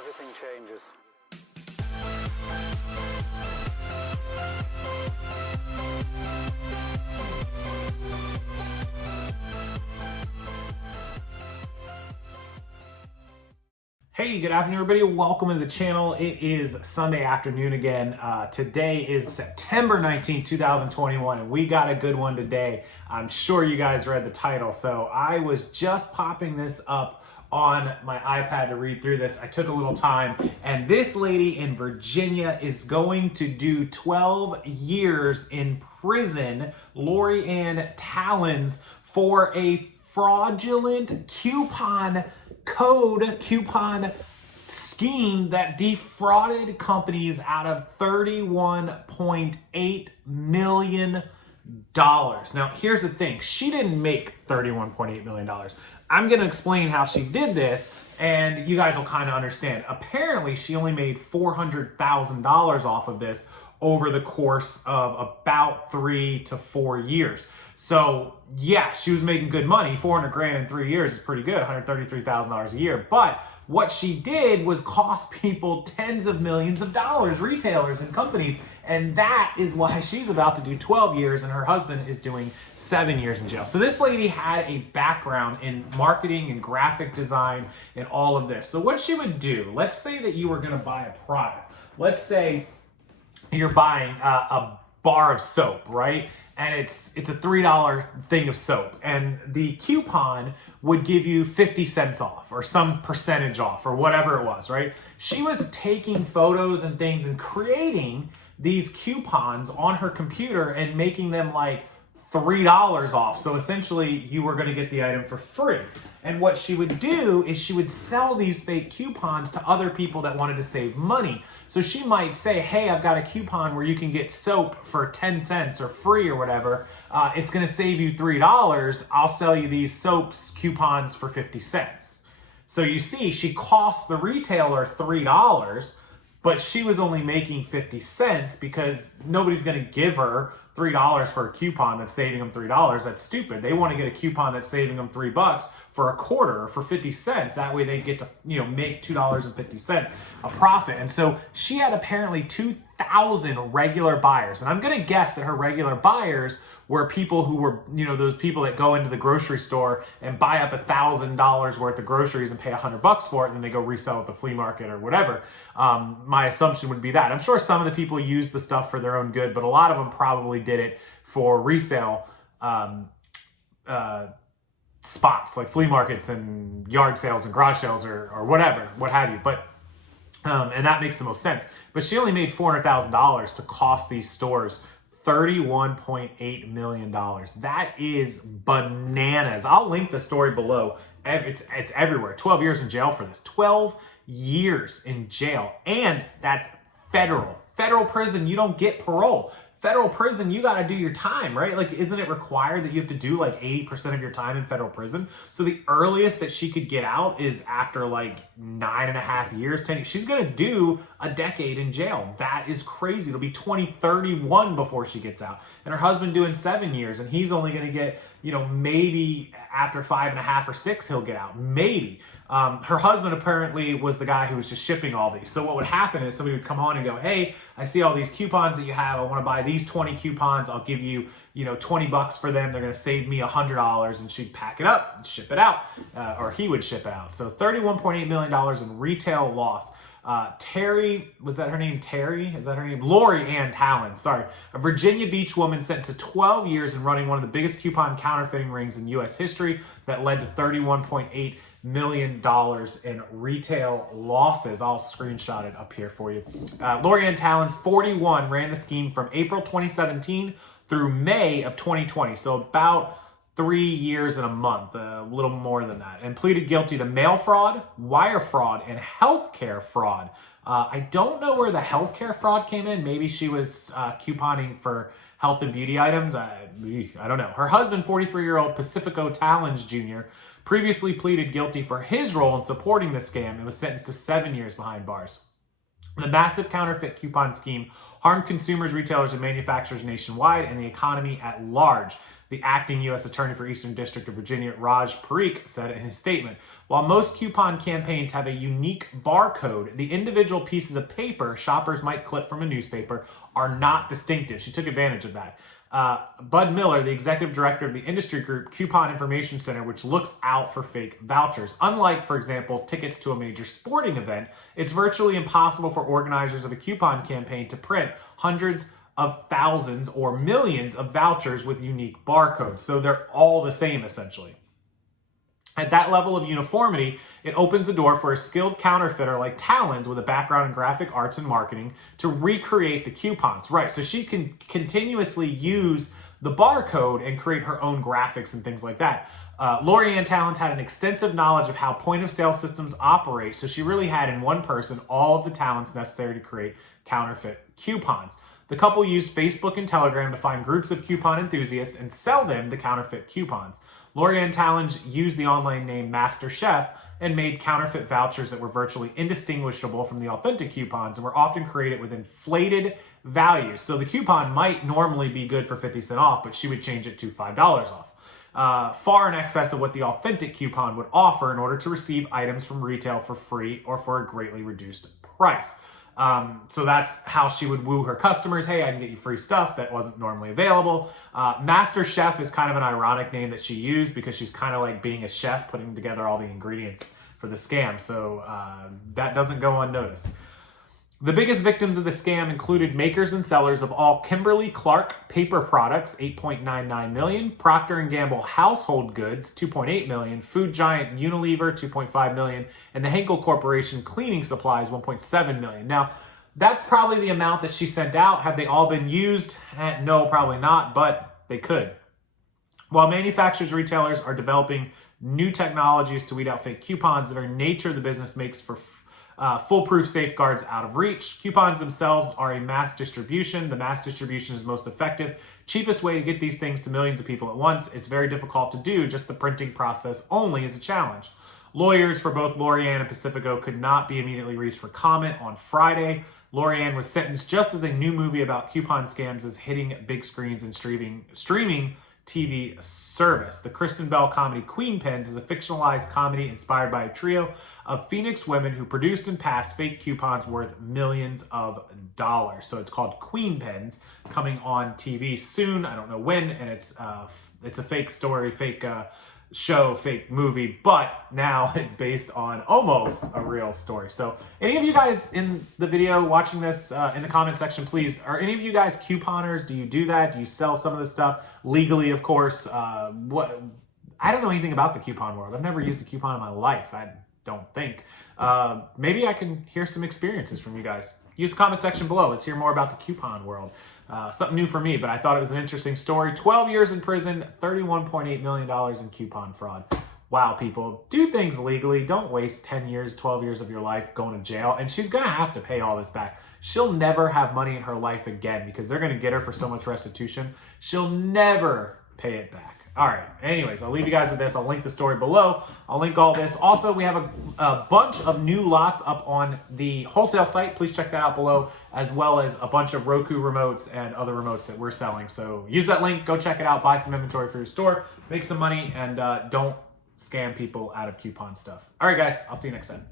everything changes. Hey, good afternoon, everybody. Welcome to the channel. It is Sunday afternoon again. Today is September 19th, 2021, and we got a good one today. I'm sure you guys read the title. So I was just popping this up on my iPad to read through this. I took a little time, and this lady in Virginia is going to do 12 years in prison, Lori Ann Tallons, for a fraudulent coupon scheme that defrauded companies out of $31.8 million. Now, here's the thing. She didn't make $31.8 million. I'm going to explain how she did this, and you guys will kind of understand. Apparently, she only made $400,000 off of this over the course of about 3 to 4 years. So yeah, she was making good money. 400 grand in 3 years is pretty good, $133,000 a year. But what she did was cost people tens of millions of dollars, retailers and companies. And that is why she's about to do 12 years and her husband is doing 7 years in jail. So this lady had a background in marketing and graphic design and all of this. So what she would do, let's say that you were gonna buy a product. Let's say you're buying a bar of soap, right? And it's a $3 thing of soap, and the coupon would give you 50 cents off or some percentage off or whatever it was, right? She was taking photos and things and creating these coupons on her computer and making them like $3 off. So essentially you were going to get the item for free. And what she would do is she would sell these fake coupons to other people that wanted to save money. So she might say, hey, I've got a coupon where you can get soap for 10 cents or free or whatever. It's going to save you $3. I'll sell you these soaps coupons for 50 cents. So you see, she cost the retailer $3, but she was only making 50 cents because nobody's going to give her $3 for a coupon that's saving them $3. That's stupid. They want to get a coupon that's saving them $3 for a quarter or for 50 cents. That way they get to, make $2.50 a profit. And so she had apparently 2,000 regular buyers. And I'm going to guess that her regular buyers were people who were, those people that go into the grocery store and buy up $1,000 worth of groceries and pay $100 for it, and then they go resell at the flea market or whatever. My assumption would be that. I'm sure some of the people use the stuff for their own good, but a lot of them probably did it for resale spots like flea markets and yard sales and garage sales or whatever, what have you. But and that makes the most sense. But she only made $400,000 to cost these stores $31.8 million. That is bananas. I'll link the story below. It's everywhere. 12 years in jail for this. 12 years in jail. And that's federal. Federal prison, you don't get parole. Federal prison, you got to do your time, right? Like, isn't it required that you have to do like 80% of your time in federal prison? So the earliest that she could get out is after like 9.5 years, 10 years. She's going to do a decade in jail. That is crazy. It'll be 2031 before she gets out. And her husband doing 7 years, and he's only going to get, maybe after 5.5 or 6, he'll get out. Maybe. Her husband apparently was the guy who was just shipping all these. So what would happen is somebody would come on and go, hey, I see all these coupons that you have. I want to buy these 20 coupons. I'll give you, $20 for them. They're going to save me $100. And she'd pack it up and ship it out, or he would ship it out. So $31.8 million in retail loss. Terry, was that her name? Terry? Is that her name? Lori Ann Tallons, sorry. A Virginia Beach woman sentenced to 12 years in running one of the biggest coupon counterfeiting rings in U.S. history that led to $31.8 million in retail losses. I'll screenshot it up here for you. Lori Ann Tallons, 41, ran the scheme from April 2017 through May of 2020. So about 3 years and a month, a little more than that, and pleaded guilty to mail fraud, wire fraud, and healthcare fraud. I don't know where the healthcare fraud came in. Maybe she was couponing for health and beauty items. I don't know. Her husband, 43-year-old Pacifico Tallons Jr., previously pleaded guilty for his role in supporting the scam and was sentenced to 7 years behind bars. The massive counterfeit coupon scheme harmed consumers, retailers, and manufacturers nationwide and the economy at large. The acting U.S. Attorney for Eastern District of Virginia, Raj Parikh, said in his statement, while most coupon campaigns have a unique barcode, the individual pieces of paper shoppers might clip from a newspaper are not distinctive. She took advantage of that. Bud Miller, the executive director of the industry group Coupon Information Center, which looks out for fake vouchers. Unlike, for example, tickets to a major sporting event, it's virtually impossible for organizers of a coupon campaign to print hundreds of thousands or millions of vouchers with unique barcodes. So they're all the same, essentially. At that level of uniformity, it opens the door for a skilled counterfeiter like Talons with a background in graphic arts and marketing to recreate the coupons. Right, so she can continuously use the barcode and create her own graphics and things like that. Lorianne Talons had an extensive knowledge of how point-of-sale systems operate, so she really had in one person all of the talents necessary to create counterfeit coupons. The couple used Facebook and Telegram to find groups of coupon enthusiasts and sell them the counterfeit coupons. Lorianne Talons used the online name Master Chef and made counterfeit vouchers that were virtually indistinguishable from the authentic coupons and were often created with inflated values. So the coupon might normally be good for 50 cents off, but she would change it to $5 off. Far in excess of what the authentic coupon would offer in order to receive items from retail for free or for a greatly reduced price. So that's how she would woo her customers. Hey, I can get you free stuff that wasn't normally available. Master Chef is kind of an ironic name that she used because she's kind of like being a chef, putting together all the ingredients for the scam. So that doesn't go unnoticed. The biggest victims of the scam included makers and sellers of all Kimberly-Clark paper products, $8.99 million, Procter & Gamble household goods, $2.8 million, food giant Unilever, $2.5 million, and the Henkel Corporation cleaning supplies, $1.7 million. Now, that's probably the amount that she sent out. Have they all been used? No, probably not, but they could. While manufacturers, retailers are developing new technologies to weed out fake coupons, the very nature of the business makes for foolproof safeguards out of reach. Coupons themselves are a mass distribution. The mass distribution is most effective, cheapest way to get these things to millions of people at once. It's very difficult to do. Just the printing process only is a challenge. Lawyers for both Lorianne and Pacifico could not be immediately reached for comment on Friday. Lorianne was sentenced just as a new movie about coupon scams is hitting big screens and streaming TV service. The Kristen Bell comedy Queen Pens is a fictionalized comedy inspired by a trio of Phoenix women who produced and passed fake coupons worth millions of dollars. So it's called Queen Pens, coming on TV soon. I don't know when, and it's a fake story, fake show, fake movie, but now it's based on almost a real story. So any of you guys in the video watching this in the comment section, please, are any of you guys couponers? Do you do that? Do you sell some of this stuff legally, of course? I don't know anything about the coupon world. I've never used a coupon in my life, I don't think. Maybe I can hear some experiences from you guys. Use the comment section below. Let's hear more about the coupon world. Something new for me, but I thought it was an interesting story. 12 years in prison, $31.8 million in coupon fraud. Wow, people, do things legally. Don't waste 10 years, 12 years of your life going to jail. And she's going to have to pay all this back. She'll never have money in her life again because they're going to get her for so much restitution. She'll never pay it back. All right. Anyways, I'll leave you guys with this. I'll link the story below. I'll link all this. Also, we have a bunch of new lots up on the wholesale site. Please check that out below, as well as a bunch of Roku remotes and other remotes that we're selling. So use that link. Go check it out. Buy some inventory for your store. Make some money, and don't scam people out of coupon stuff. All right, guys. I'll see you next time.